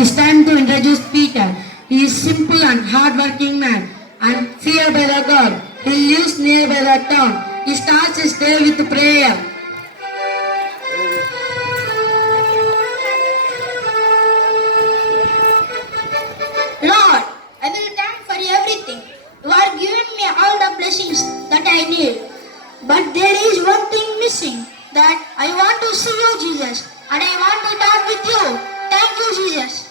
is time to introduce Peter. He is simple and hard-working man and feared by the God. He lives nearby the town. He starts his day with prayer. Lord, I will thank for everything. You are giving me all the blessings that I need. But there is one thing missing, that I want to see you, Jesus, and I want to talk with you. Thank you, Jesus.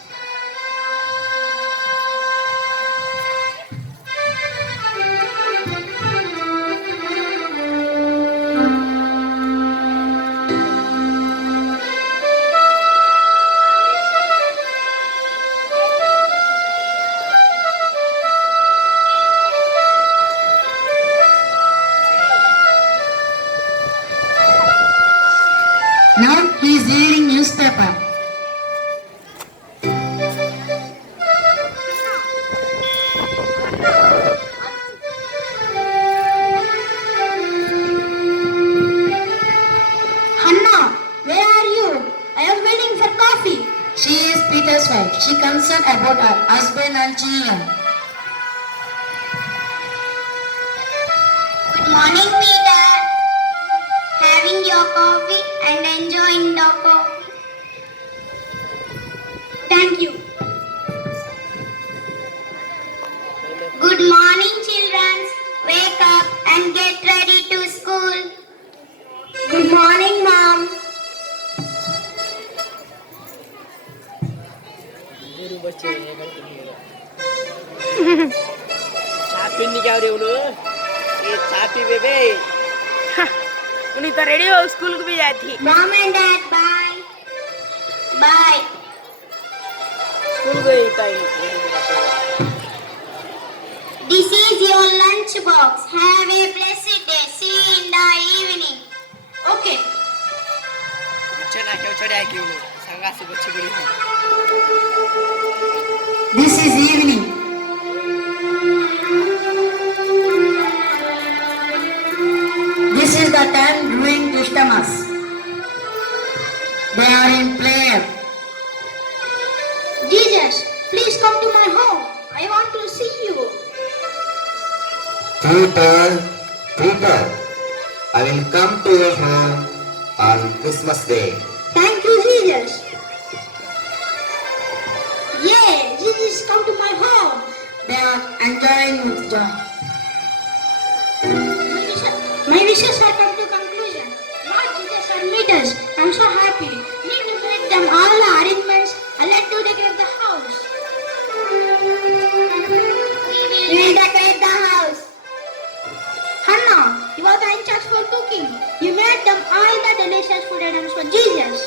Now he is reading newspaper. Hannah, where are you? I am waiting for coffee. She is Peter's wife. She concerned about her husband and children. Good morning, Peter. Having your coffee and enjoying the coffee. Thank you. Good morning, children. Wake up and get ready to school. Good morning, Mom. छापी क्या रे ये छापी बेबे उन्हीं तो ready हो school को भी जाती Mom and Dad, bye. Bye. School गई time This is your lunch box. Have a blessed day. See you in the evening. Okay. चना क्यों चढ़ाया क्यों संगा से बच्ची बड़ी है This is evening. This is the time during Christmas. They are in prayer. Jesus, please come to my home. I want to see you. Peter, Peter, I will come to your home on Christmas Day. Thank you, Jesus. Yeah, Jesus, come to my home. They are enjoying with joy. My wishes have come to conclusion. Lord Jesus and meet us. I'm so happy. Need to make them all the arrangements and let to decorate the house. We will decorate the house. Hannah, you are the in charge for cooking. You made them all the delicious food items for Jesus.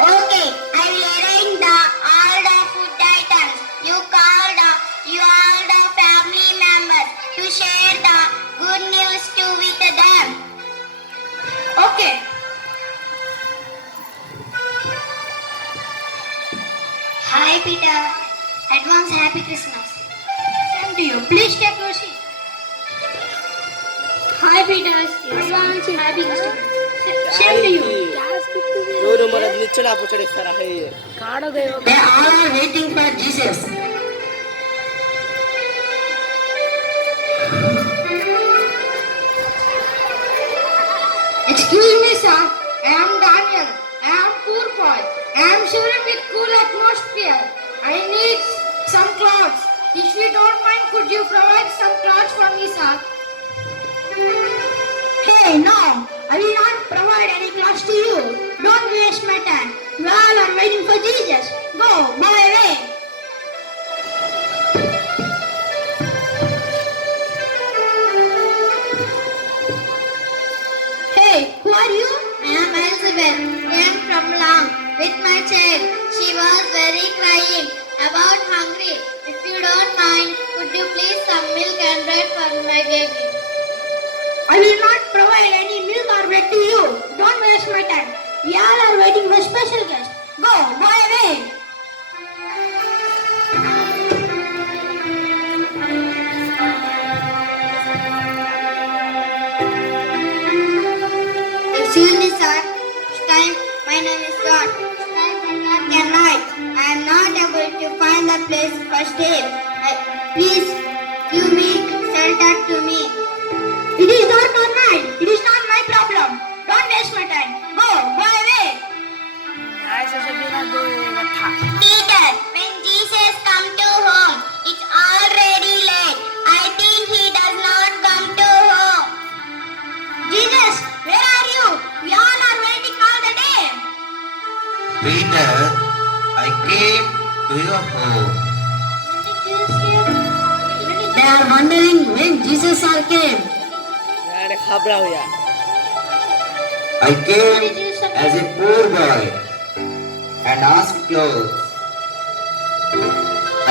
Okay, I will arrange all the food items. You call all the family members to share the good news with them. Okay. Hi Peter. Advance Happy Christmas. Same to you. Please take your seat. Hi Peter. Advance Happy Christmas. Same to you. दोनों मर्द नीचे ना पूछे इस तरह है काढ़ गए They all are waiting for Jesus. Excuse me, sir. I am Daniel. I am poor boy. I am shivering with cool atmosphere. I need some clothes. If you don't mind, could you provide some clothes for me, sir? Hey, no. I will not provide any clothes to you. Don't waste my time. We all are waiting for Jesus. Go, by the way. Hey, who are you? I am Elizabeth. I am from Long with my child. She was very crying about hungry. If you don't mind, could you please some milk and bread for my baby? I will not provide any milk or bread to you. Don't waste my time. We all are waiting for special guest. Go, by the way. Excuse me, sir. It's time. My name is John. It's time for dark and night. place for stay. Please give me shelter to me. It is dark or night. It is not my problem. Don't waste my time. Go away. ऐसे से बिना दो रखा Peter, when Jesus come to home, it's already late. I think he does not come to home. Jesus, where are you? We all are waiting all the day. Peter, I came to your home. They are wondering when Jesus came. यार खबरा हुआ I came as a poor boy and asked clothes.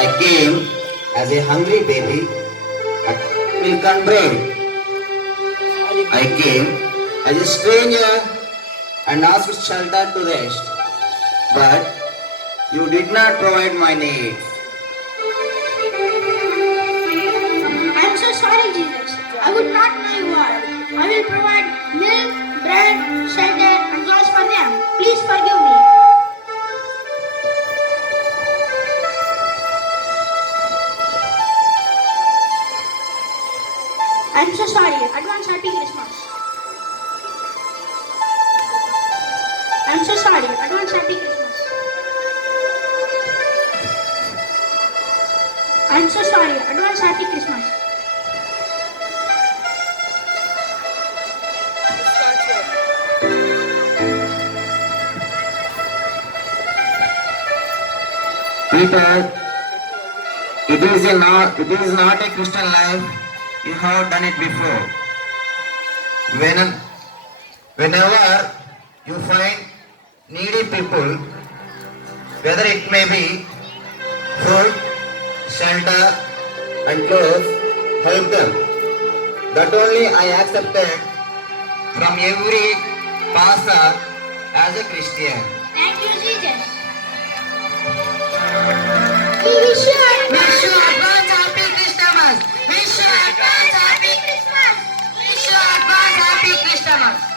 I came as a hungry baby at milk and bread. I came as a stranger and asked shelter to rest. But you did not provide my needs. I am so sorry, Jesus. I would not know you are. I will provide milk, bread, shelter, and clothes for them. Please forgive me. I am so sorry. Advance Happy Christmas. I am so sorry. Advance Happy Christmas. I am so sorry. Advance Happy Christmas. Peter, it is not a Christian life. You have done it before. Whenever you find needy people, whether it may be food, shelter, and clothes, help them. That only I accepted from every pastor as a Christian. Thank you, Jesus. We wish you Advance Happy Christmas. Happy Christmas. Advance Happy Christmas.